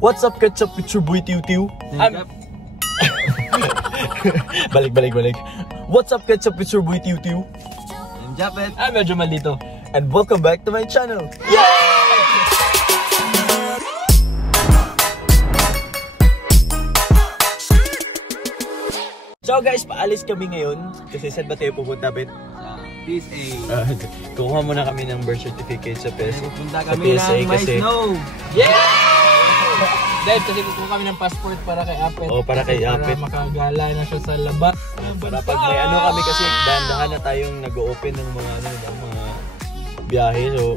What's up, Ketchup? It's your boy Tiu Tiu. Balik. What's up, Ketchup? It's your boy Tiu Tiu. I'm Japet. I'm medyo maldito. And welcome back to my channel. Yay! So guys, paalis kami ngayon. Kasi saan ba tayo pupunta, Bet? PSA. Kuha muna kami ng birth certificate sa PSA. Pupunta kami ng My Snow. Yeah! Dahil kasi kukuha kami ng passport para kay Apet. Oh, para kay Apet. Para makagala na siya sa labas. Para pag may ano kami kasi dahan-dahan na tayong nag-open ng mga mga biyahe. So,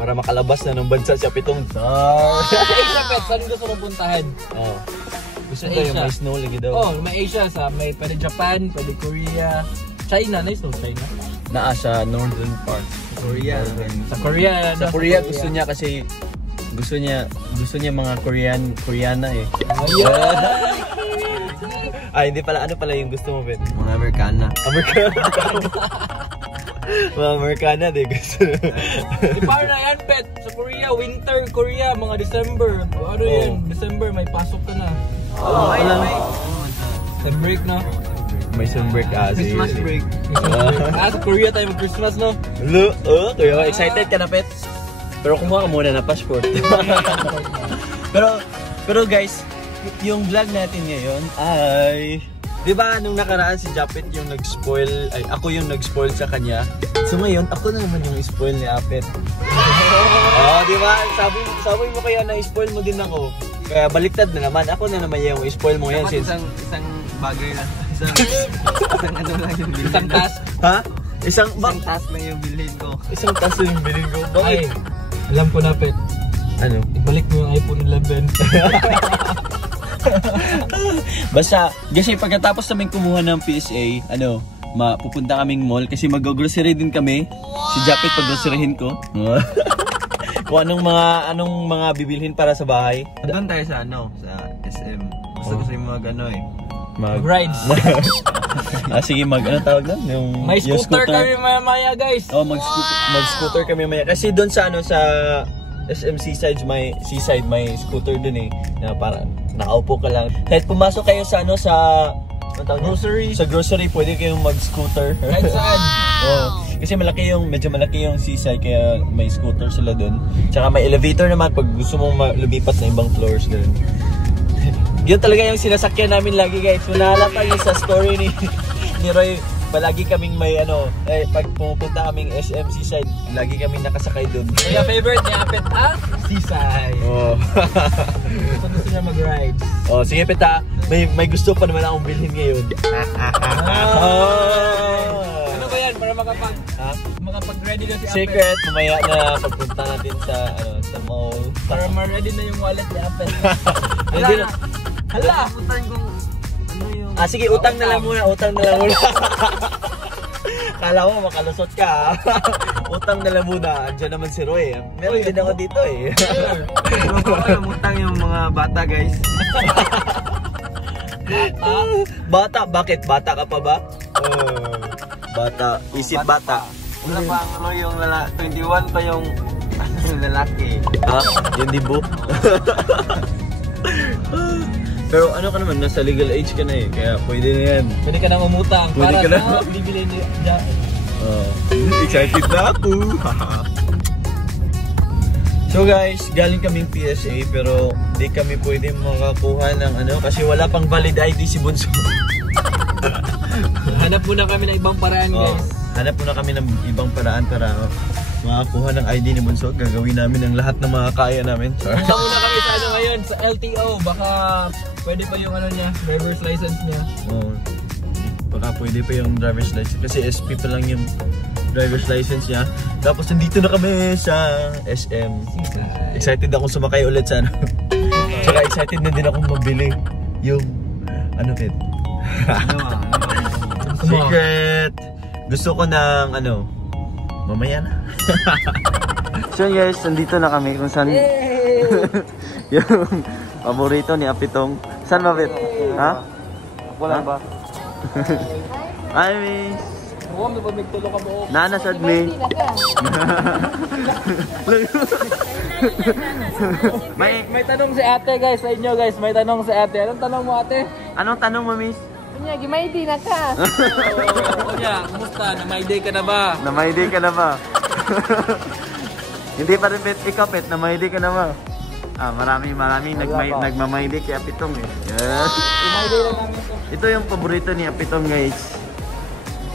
para makalabas na ng bansa siya pitong star. Sa Asia, Pet, saan gusto mong puntahan? Oh. Gusto Sa daw yung Asia. may snow lagi daw. Oh, may Asia. May pwede Japan, pwede Korea. China, nice no? China. Naa sa northern part. Korea. Sa Korea. Sa Korea gusto niya kasi gusto niya mga Koreana eh. Ay, hindi pala. Ano pala yung gusto mo, Bet? Mga Amerikana. Mga Amerikana din gusto. Di pa na yan, Pet. Sa Korea, winter Korea, mga December. Ano yan? December, may pasok ka na. May. Sa break, no? May sun break Christmas break. Sa Korea tayo mag-Christmas, no? Kaya excited ka na, Pet? Pero kumuha ka muna na passport. pero guys, yung vlog natin ngayon ay, di ba nung nakaraan si Japet yung nag-spoil, ay ako yung nag-spoil sa kanya. So ngayon, ako na naman yung spoil ni Apet. Oh, di ba? Sabi mo kaya na-spoil mo din ako. Kaya baliktad na naman, ako na naman yung spoil mo yan. Isang bagay lang. Isang ano lang yung bilhin. Isang task. Ha? Isang task lang yung bilhin ko. Isang task yung bilhin ko. Ay, alam ko na, Pet. Ano? Ibalik mo yung iPhone 11. Basta, kasi pagkatapos namin kumuha ng PSA, pupunta kaming mall kasi mag-grocery din kami. Si Japet pag-groceryhin ko. Kung anong mga bibilhin para sa bahay. Doon tayo sa sa SM. Gusto yung mga Mag-rides. Sige, tawag na? May scooter kami maya guys. Oh, mag-scooter kami maya. Kasi doon sa sa SM Seaside may scooter doon eh. Na para nakaupo ka lang. Kahit pumasok kayo sa Grocery. Sa grocery, pwede kayong mag-scooter. Kahit saan. Oh, kasi medyo malaki yung Seaside kaya may scooter sila doon. Tsaka may elevator naman pag gusto mong lumipat na ibang floors doon. Yun talaga yung sinasakyan namin lagi guys. Manala pa yung sa story ni Roy. Palagi kaming may pag pumupunta kaming SM Seaside, lagi kaming nakasakay doon. Kaya favorite ni Apet Seaside. Oh. Gusto niya mag-rides. Oh, sige Peta. May gusto pa naman akong bilhin ngayon. Ano ba yan? Para makapag-ready na si Apet. Secret, mamaya na pagpunta natin sa mall. Para ma-ready na yung wallet ni Apet. Hala! Putan kung yung... Sige, utang na lang muna. Kala mo makalusot ka. Utang na lang muna. Andiyan naman si Roy. Meron din ako dito eh. Utang yung mga bata guys. Bata? Bakit? Bata ka pa ba? Bata. Isip bata. Wala pa yung 21 pa yung lalaki. Ha? Yung dibo? Pero ka naman, nasa legal age ka na eh, kaya pwede na yan. Pwede ka na umutang Pwede para ka na. bibili niya. Excited na ako! So guys, galing kaming PSA pero di kami pwede makakuha ng kasi wala pang valid ID si Bunso. Hanap muna kami ng ibang paraan guys. Hanap muna kami ng ibang paraan para makakuha ng ID ni Bunso. Gagawin namin ang lahat ng mga kaya namin. Punta muna kami sa ngayon, sa LTO. Baka pwede pa yung niya, driver's license niya. Baka pwede pa yung driver's license. Kasi SP pa lang yung driver's license niya. Tapos nandito na kami sa SM. Excited akong sumakay ulit sa Tsaka excited na din akong mabili yung Pet? Secret! Gusto ko ng mamaya na. So guys, nandito na kami kung saan yung paborito ni Apitong. Saan ba, Bet? Ha? Wala ba? I miss Huwag mo magtulo ka buo. Nanasad me. May tanong si ate guys sa inyo guys. May tanong si ate. Anong tanong mo ate? Anong tanong mo, miss? Kunya, gimaydi na ka. Kuya, kumusta? Na may day ka na ba? Na may day ka na ba? Hindi pa rin pet, ikaw pet, na may day ka na ba? Ah, maraming nagmamay day kay Apitong eh. Yes. May day lang namin ito. Ito yung paborito ni Apitong guys.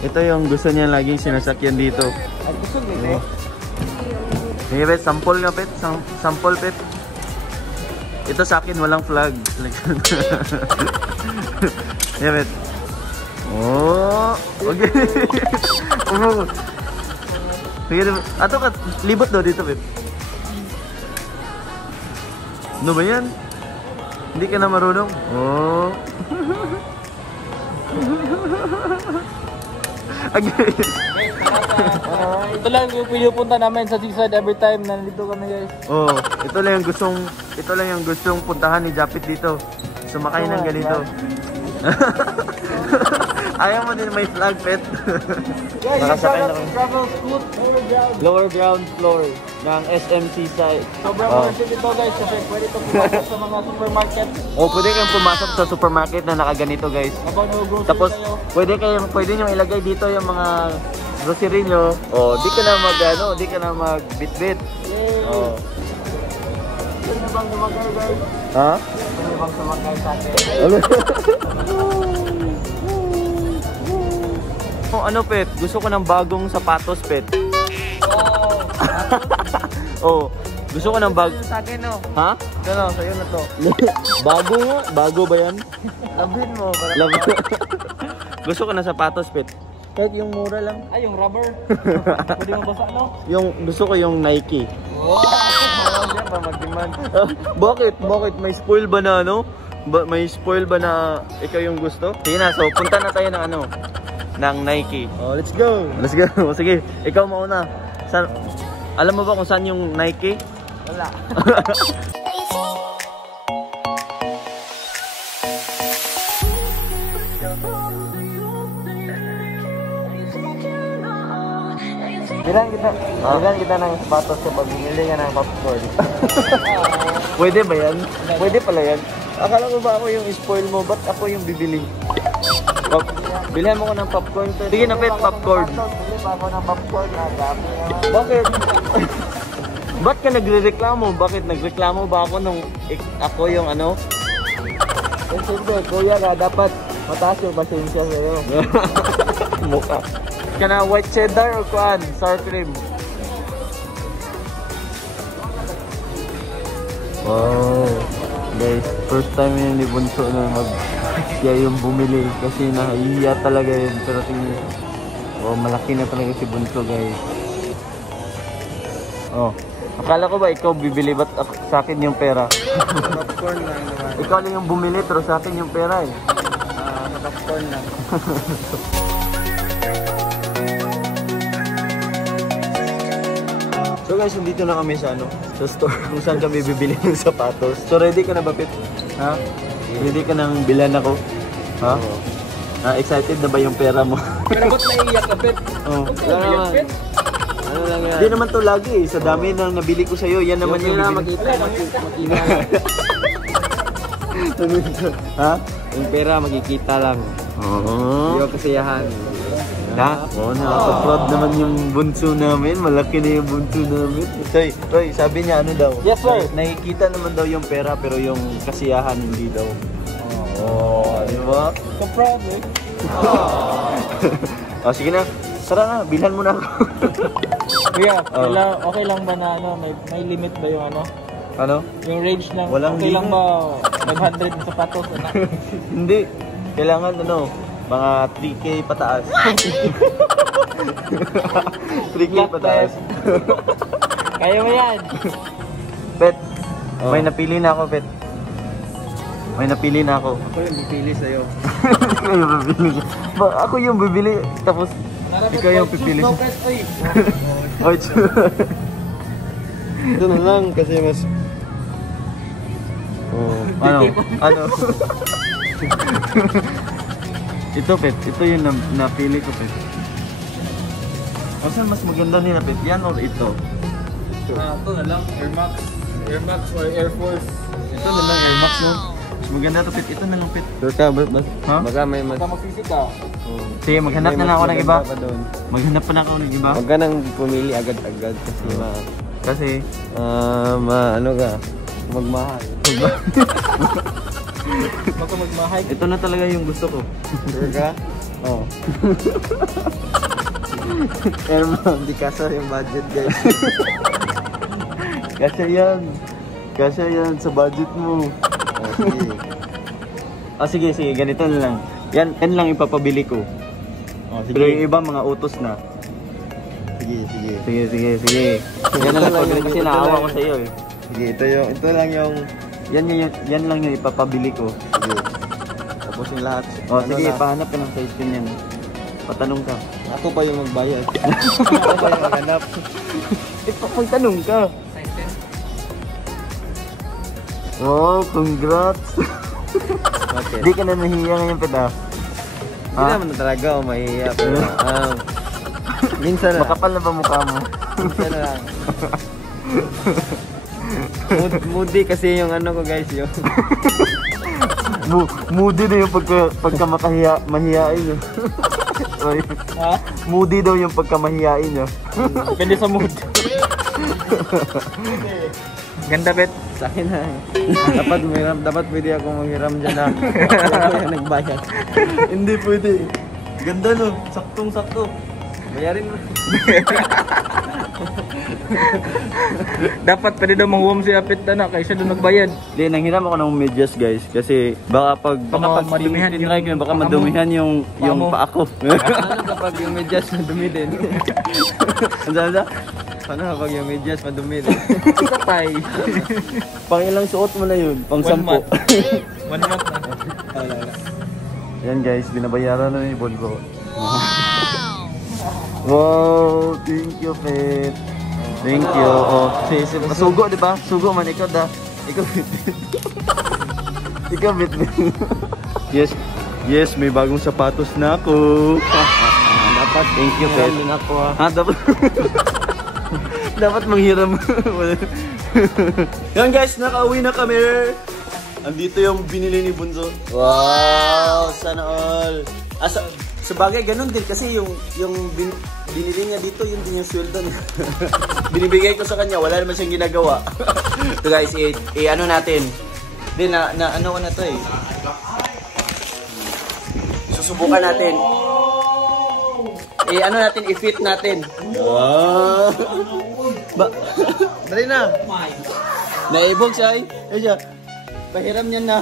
Ito yung gusto niya laging sinasakyan dito. Ay, gusto nito. Sige pet, sample nga pet, sample pet. Ito sa akin walang flag. Sige pet. Oh, okay. Oh. Sige, ato ka libot daw dito pet. Ano ba yan? Hindi ka na marunong? Oh. Okay. Ito lang yung pinupunta namin sa seaside every time na nandito kami guys. Oh, ito lang yung gustong puntahan ni Japit dito. Sumakay ng ganito. Ayaw mo din may flag pet. Guys, Nakasakay na kami. travel scoot Lower ground floor ng SMC site. Sobrang Oh. worth it ito guys kasi pwede ito pumasok sa mga supermarket. Oh, pwede kayong pumasok sa supermarket na nakaganito guys. Habang nag-grocery Tapos kayo. pwede nyo ilagay dito yung mga grocery nyo. Oh, di ka na magbitbit. Yay! Oh. Pwede na bang sumagay guys? Ha? Pwede bang sumagay sa atin? Oh, ano pet? Gusto ko ng bagong sapatos pet. Wow! Oh, gusto ko ng bag. Sa akin no? Ha? Ano, sa'yo na to. Bago nga? Bago ba yan? Labin mo. Para Love. Gusto ko ng sapatos pet. Kahit yung mura lang. Ay, yung rubber. Pwede mo basa no? Gusto ko yung Nike. Wow! Yan pa mag-demand. Bakit? Bakit? May spoil ba na ano? May spoil ba na ikaw yung gusto? Sige na, so punta na tayo ng ano? Ng Nike. Oh, let's go! Let's go! Sige, ikaw mauna. Alam mo ba kung saan yung Nike? Wala. Bilan kita ng sapatos sa pag-bumili ka ng popcorn. Pwede ba yan? Pwede pala yan. Akala mo ba ako yung spoil mo? Ba't ako yung bibili? Bilhan mo ko ng popcorn. Sige na pet, popcorn. Bili pa ako ng popcorn na dami naman. Bakit? Ba't ka nagre-reklamo? Bakit nagreklamo ba ako nung ako yung ano? Eh, siyempre, kuya nga, dapat mataas yung pasensya sa'yo. Mukha. Kana white cheddar or kuan? Sour cream? Wow. Guys, first time yun ni Bunso na siya yung bumili kasi nahihiya talaga yun. Pero tingin, oh, malaki na talaga si Bunso guys. Oh, akala ko ba ikaw bibili ba't sa akin yung pera? Popcorn lang naman. Ikaw lang yung bumili pero sa akin yung pera eh. Popcorn lang. So guys, nandito na kami sa ano, sa store kung saan kami bibili ng sapatos. So ready ka na ba, Pit? Ha? Ready ka nang bilan ako? Ha? Excited na ba yung pera mo? Pero ba't naiiyak ka, Pet? Oh, Huwag ka naiiyak, Pet. ano lang yan? Hindi naman to lagi eh. Sa dami nang nabili ko sa'yo, yan naman yung bibili. Ha? Yung pera makikita lang. Oo. Yung kasiyahan. Ha? Oo, nakaka-proud naman yung bunso namin. Malaki na yung bunso namin. Roy, sabi niya ano daw? Yes, sir. Nakikita naman daw yung pera pero yung kasiyahan hindi daw. Oh, di ba? So proud, eh. Oh, sige na. Tara na, bilhan mo na ako. Kuya, Oh. okay lang ba na ano, may limit ba yung ano? Ano? Yung range ng Walang okay lang limit. ba 500 na sapatos? Ano? Hindi. Kailangan ano, mga 3K pataas. 3K pataas. Kaya mo yan. Pet, Oh. may napili na ako, Pet. May napili na ako. Ako yung pipili sa'yo. Ako yung bibili, tapos ikaw yung pipili. Oy, Ito na lang kasi mas... oh, ano? Ano? Ito, Pet. Ito yung napili ko, Pet. Saan mas maganda nila, Pet? Yan or ito? Ito na lang, Air Max. Air Max or Air Force. Ito na lang, Air Max, no? Mas maganda to, Pet. Ito na lang, Pet. Sure ka, Ha? baka may mas... Baka magsisik ka. Sige, maghanap may na mas ako ng iba. maganda pa doon. Maghanap pa na ako ng iba. Huwag ka nang pumili agad-agad kasi Kasi, ano ka, magmahal. Baka magmahay. ito na talaga yung gusto ko. Sure ka? Oo. Pero di kasar yung budget guys. Kasya yan. Kasya yan sa budget mo. Sige. Sige, ganito na lang. Yan lang ipapabili ko. Pero yung iba mga utos na. Sige. Sige. Yan na lang pabili kasi naawa ko sa iyo eh. Sige, ito lang yung... Yan lang yung ipapabili ko. Sige. Tapos yung lahat. Sige, na? pahanap ka ng size pin yan. Patanong ka. Ako pa yung magbayad. Ako pa yung maghanap. Pagtanong ka. Oh, congrats. Okay. Di ka na nahiya ngayon, Peta. Hindi naman na talaga ako mahiya. Pero, minsan na. Makapal na ba mukha mo? Minsan na lang. Moody kasi yung ano ko guys yung... Moody na yung pagka mahihain nyo. Sorry. Ha? Moody daw yung pagka mahihain nyo. Depende sa mood. Ganda, Bet. Sa akin na. Dapat pwede ako manghiram dyan na. Ako yung nagbayad. Hindi pwede. Ganda no, saktong-sakto. Bayarin mo. Dapat pwede daw manghuwam si Apit na kaysa doon nagbayad. Hindi, nanghiram ako ng medyas guys. Kasi baka pag madumihan yung baka madumihan yung paa ko. Ano kapag yung medyas madumi din? Ano? Ano kapag yung medyas madumi din? Patay. Pang ilang suot mo na yun? Pang 10. 1 month. 1 month na. Yan guys, binabayaran na yung bon ko. Wow, thank you, Pet. Thank you. Oh, sugo, di ba? Sugo man ikaw da. Ikaw bit. Ikaw bit. Yes, may bagong sapatos na ako. Dapat, thank you, Pet. Maraming ako Ha, dapat. Dapat manghiram. Yan guys, nakauwi na kami. Andito yung binili ni Bunso. Wow, sana all. Sa bagay, ganun din kasi yung binili niya dito, yun din yung sweldo niya. Binibigay ko sa kanya, wala naman siyang ginagawa. So guys, ano natin. Hindi, ano ko na to eh. Susubukan natin. Ano natin, i-fit natin. Wow. Dali na. Naibog siya eh. Siya. Pahiram niya na.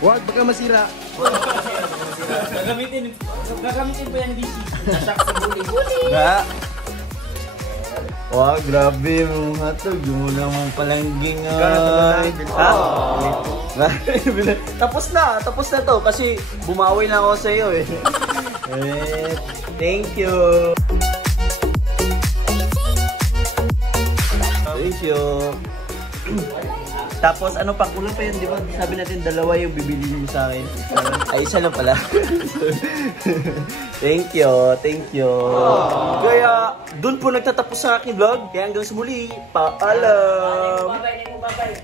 Wag, baka masira. Gagamitin pa yung DC. Nasak sa buli-buli. Wah, grabe mong hatog. Yung muna mong palangging. Ha? Tapos na to. Kasi bumawi na ako sa iyo eh. Thank you. Thank you. Tapos ano pa, kulang pa yun, di ba? Sabi natin dalawa yung bibili mo sa akin. Ay, isa lang pala. Thank you. Kaya, dun po nagtatapos sa aking vlog. Kaya hanggang sa muli, paalam! Bye-bye.